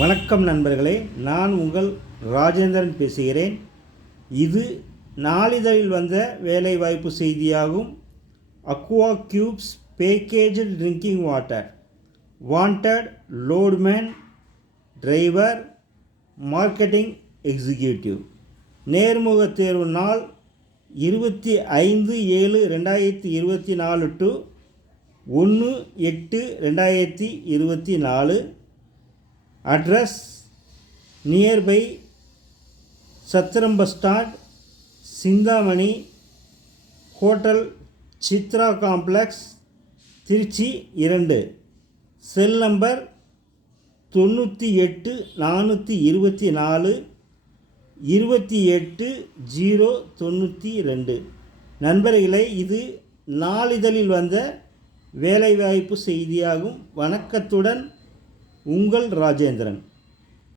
வணக்கம் நண்பர்களே, நான் உங்கள் ராஜேந்திரன் பேசுகிறேன். இது நாளிதழில் வந்த வேலைவாய்ப்பு செய்தியாகும். Aqua Cubes packaged drinking water wanted loadman driver marketing executive. நேர்முக தேர்வு நாள் 25/7/2024 to 1/8/2024. Address nearby Satram bus stand, Sindhamani, Hotel Chitra Complex, Tiruchi 2. Cell number 98 424 28092. நண்பர்களே, இது நாளிதழில் வந்த வேலைவாய்ப்பு செய்தியாகும். வணக்கத்துடன் உங்கள் ராஜேந்திரன்.